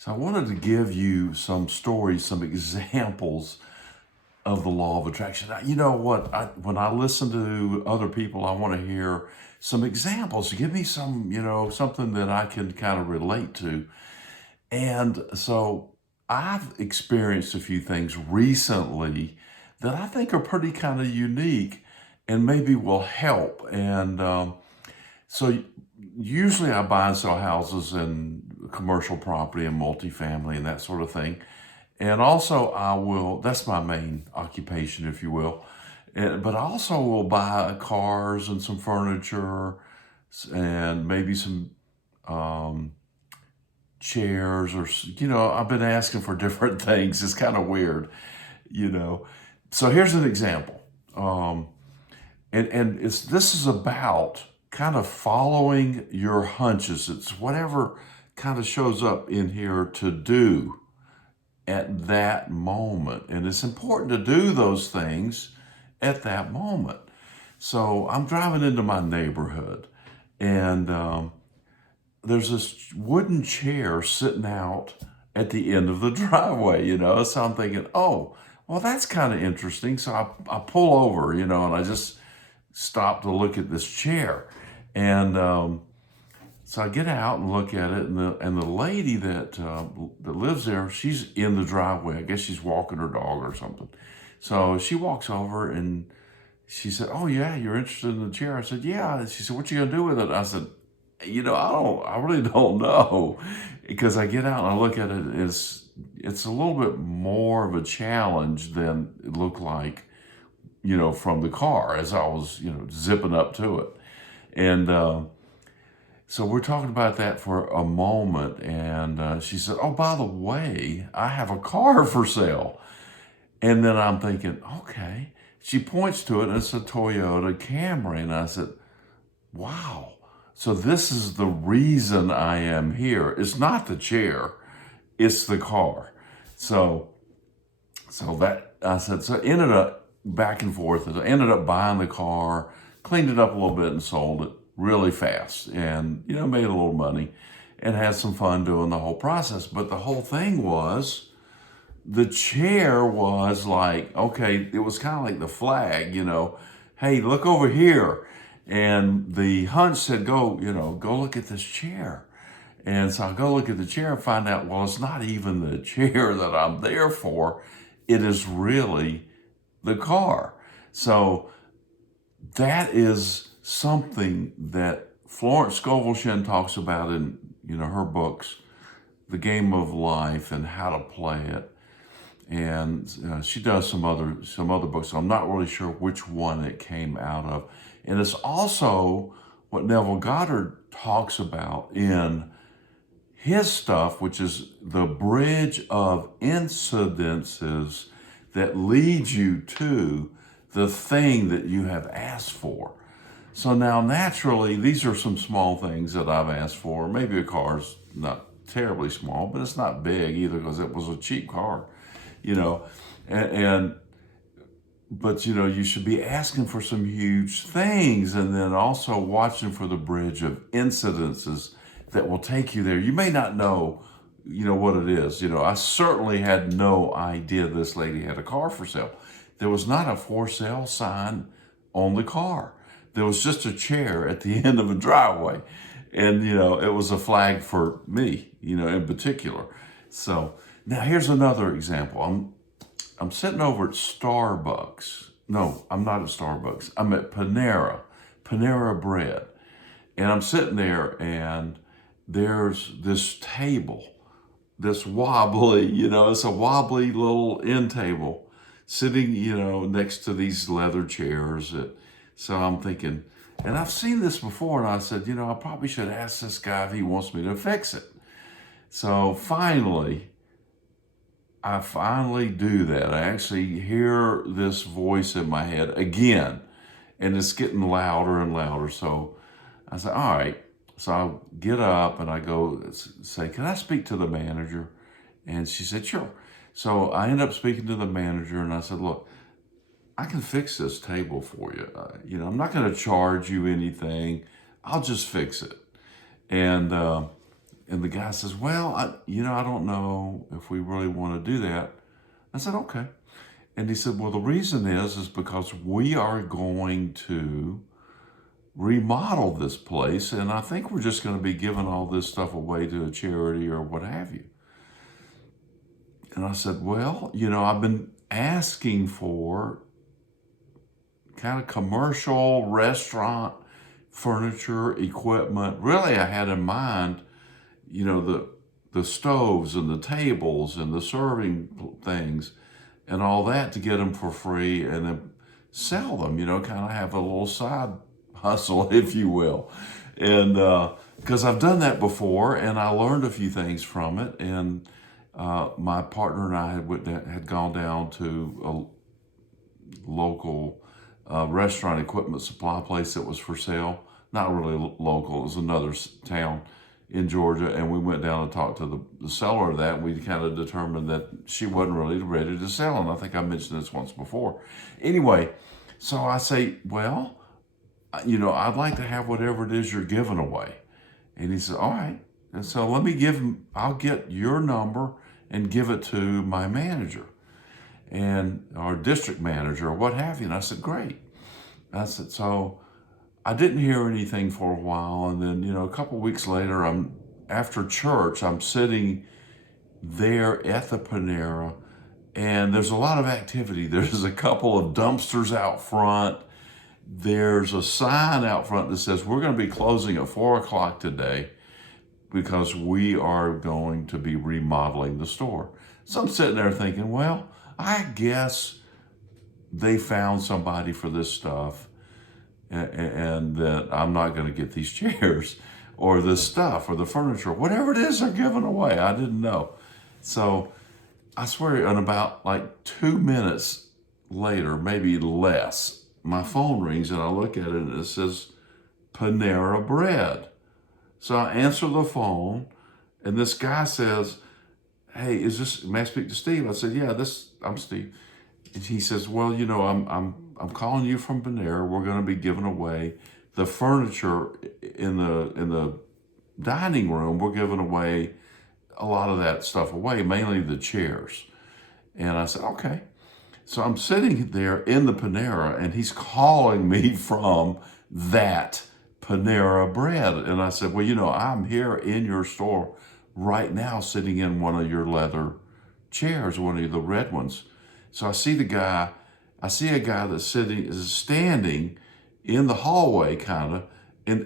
So I wanted to give you some stories, some examples of the law of attraction. Now, you know what? When I listen to other people, I want to hear some examples. Give me some, something that I can kind of relate to. And so I've experienced a few things recently that I think are pretty kind of unique and maybe will help. So usually I buy and sell houses and commercial property and multifamily and that sort of thing. And also that's my main occupation, if you will. But I also will buy cars and some furniture and maybe some um, chairs I've been asking for different things. It's kind of weird, you know. So here's an example. This is about kind of following your hunches. It's whatever kind of shows up in here to do at that moment. And it's important to do those things at that moment. So I'm driving into my neighborhood and there's this wooden chair sitting out at the end of the driveway. So I'm thinking, oh, well, that's kind of interesting. So I pull over, and I just stop to look at this chair. And so I get out and look at it, and the lady that lives there, she's in the driveway. I guess she's walking her dog or something. So she walks over and she said, "Oh yeah, you're interested in the chair?" I said, "Yeah." She said, "What you gonna do with it?" I said, I really don't know, because I get out and I look at it. It's a little bit more of a challenge than it looked like, from the car as I was, zipping up to it. And so we're talking about that for a moment, and she said, "Oh, by the way, I have a car for sale." And then I'm thinking, okay. She points to it, and it's a Toyota Camry, and I said, "Wow. So this is the reason I am here. It's not the chair, it's the car." So that I said, so it ended up back and forth. I ended up buying the car, cleaned it up a little bit, and sold it really fast, and made a little money, and had some fun doing the whole process. But the whole thing was, the chair was like, okay, it was kind of like the flag, hey, look over here. And the hunch said, go look at this chair. And so I go look at the chair and find out, well, it's not even the chair that I'm there for. It is really the car. So that is something that Florence Scovel Shinn talks about in, her books, The Game of Life and How to Play It. And she does some other books. So I'm not really sure which one it came out of. And it's also what Neville Goddard talks about in his stuff, which is the bridge of incidences that leads you to the thing that you have asked for. So now, naturally, these are some small things that I've asked for. Maybe a car's not terribly small, but it's not big either, because it was a cheap car. But you should be asking for some huge things, and then also watching for the bridge of incidences that will take you there. You may not know, what it is. I certainly had no idea this lady had a car for sale. There was not a for sale sign on the car. There was just a chair at the end of a driveway. And, it was a flag for me, in particular. So now here's another example. I'm sitting over at Starbucks. No, I'm not at Starbucks. I'm at Panera Bread. And I'm sitting there, and there's this table, this wobbly, it's a wobbly little end table sitting, next to these leather chairs. So I'm thinking, and I've seen this before, and I said, I probably should ask this guy if he wants me to fix it. So I finally do that. I actually hear this voice in my head again, and it's getting louder and louder. So I said, all right. So I get up and I go say, "Can I speak to the manager?" And she said, "Sure." So I end up speaking to the manager, and I said, "Look, I can fix this table for you. I'm not going to charge you anything. I'll just fix it." And And the guy says, well, I don't know if we really want to do that. I said, okay. And he said, well, the reason is because we are going to remodel this place. And I think we're just going to be giving all this stuff away to a charity or what have you. And I said, well, I've been asking for kind of commercial restaurant furniture, equipment. Really, I had in mind, the stoves and the tables and the serving things and all that to get them for free and then sell them, kind of have a little side hustle, if you will. And because I've done that before and I learned a few things from it. And my partner and I had gone down to a local restaurant equipment supply place that was for sale. Not really local, it was another town in Georgia, and we went down and talked to the seller of that, and we kind of determined that she wasn't really ready to sell, and I think I mentioned this once before. Anyway, so I say, well, I'd like to have whatever it is you're giving away. And he said, all right. And so I'll get your number and give it to my manager and our district manager or what have you. And I said, great. I said, so I didn't hear anything for a while. And then, a couple of weeks later, after church, I'm sitting there at the Panera and there's a lot of activity. There's a couple of dumpsters out front. There's a sign out front that says, we're going to be closing at 4:00 today because we are going to be remodeling the store. So I'm sitting there thinking, well, I guess they found somebody for this stuff and that I'm not going to get these chairs or this stuff or the furniture, whatever it is they're giving away. I didn't know. So I swear, in about like 2 minutes later, maybe less, my phone rings and I look at it and it says Panera Bread. So I answer the phone and this guy says, hey, may I speak to Steve? I said, yeah, I'm Steve. And he says, well, I'm calling you from Panera. We're going to be giving away the furniture in the dining room. We're giving away a lot of that stuff away, mainly the chairs. And I said, okay. So I'm sitting there in the Panera and he's calling me from that Panera Bread. And I said, well, I'm here in your store right now sitting in one of your leather chairs, one of the red ones. So I see a guy that's standing in the hallway kind of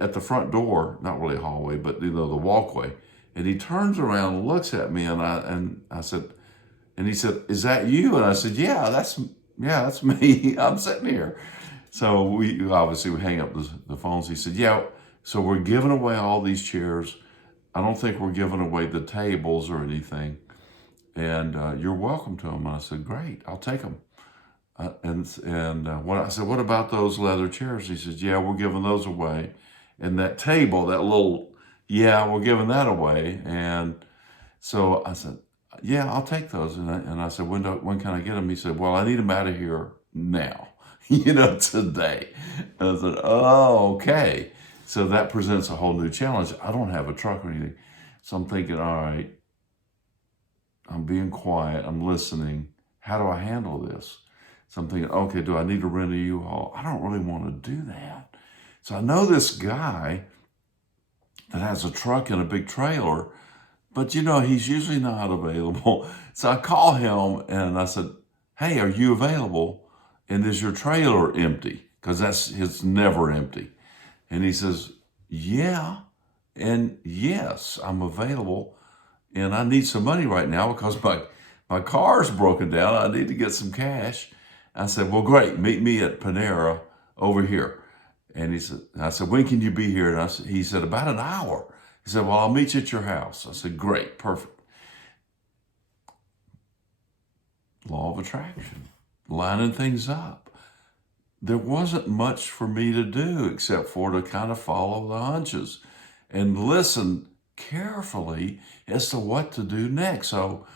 at the front door, not really a hallway, but the walkway. And he turns around and looks at me and I said, and he said, is that you? And I said, yeah, that's me. I'm sitting here. So we hang up the phones. He said, yeah, so we're giving away all these chairs. I don't think we're giving away the tables or anything. And you're welcome to them. And I said, great, I'll take them. I said, what about those leather chairs? He said, yeah, we're giving those away. And that table, we're giving that away. And so I said, yeah, I'll take those. And I said, when can I get them? He said, well, I need them out of here now, today. And I said, oh, okay. So that presents a whole new challenge. I don't have a truck or anything. So I'm thinking, all right, I'm being quiet. I'm listening. How do I handle this? So I'm thinking, okay, do I need to rent a U-Haul? I don't really want to do that. So I know this guy that has a truck and a big trailer, but he's usually not available. So I call him and I said, hey, are you available? And is your trailer empty? Because it's never empty. And he says, yeah, and yes, I'm available. And I need some money right now because my car's broken down. I need to get some cash. I said, well, great. Meet me at Panera over here. And I said, when can you be here? And he said, about an hour. He said, well, I'll meet you at your house. I said, great, perfect. Law of attraction, lining things up. There wasn't much for me to do except for to kind of follow the hunches and listen carefully as to what to do next. So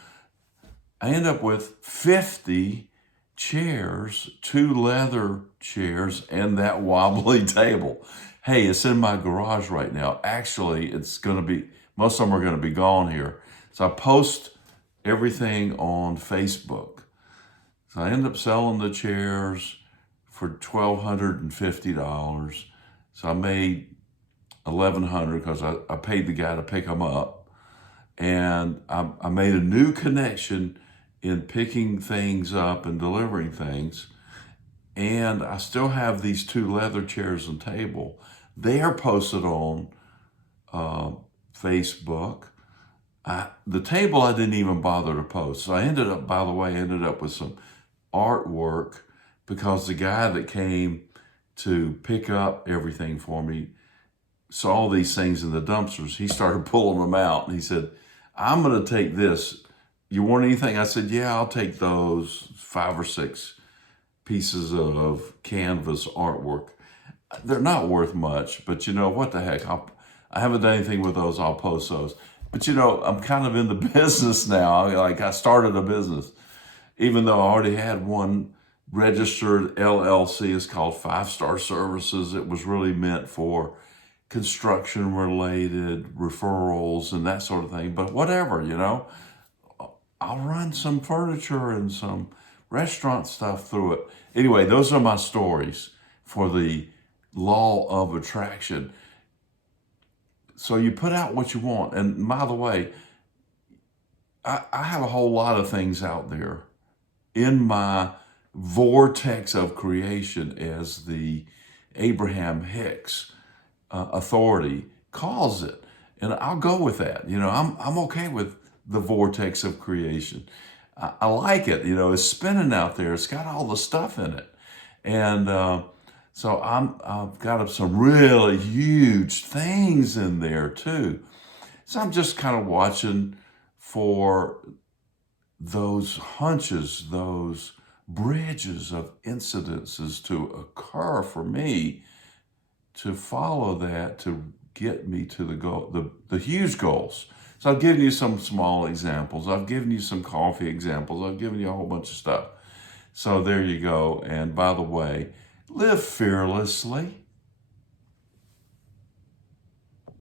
I end up with 50 chairs, 2 leather chairs, and that wobbly table. Hey, it's in my garage right now. Actually, it's going to be, Most of them are going to be gone here. So I post everything on Facebook. So I end up selling the chairs for $1,250. So I made $1,100 because I paid the guy to pick them up. And I made a new connection in picking things up and delivering things. And I still have these 2 leather chairs and table. They are posted on Facebook. The table I didn't even bother to post. So I ended up with some artwork because the guy that came to pick up everything for me saw these things in the dumpsters. He started pulling them out and he said, I'm going to take this. You want anything? I said, yeah, I'll take those 5 or 6 pieces of canvas artwork. They're not worth much, but what the heck? I haven't done anything with those. I'll post those. But I'm kind of in the business now. Like I started a business, even though I already had one registered LLC. It's called 5 Star Services. It was really meant for construction related referrals and that sort of thing. But whatever, I'll run some furniture and some restaurant stuff through it. Anyway, those are my stories for the law of attraction. So you put out what you want. And by the way, I have a whole lot of things out there in my vortex of creation, as the Abraham Hicks authority calls it. And I'll go with that. I'm okay with the vortex of creation. I like it. It's spinning out there. It's got all the stuff in it. And so I've got some really huge things in there too. So I'm just kind of watching for those hunches, those bridges of incidences to occur for me, to follow that, to get me to the goal, the huge goals. So I've given you some small examples. I've given you some coffee examples. I've given you a whole bunch of stuff. So there you go. And by the way, live fearlessly.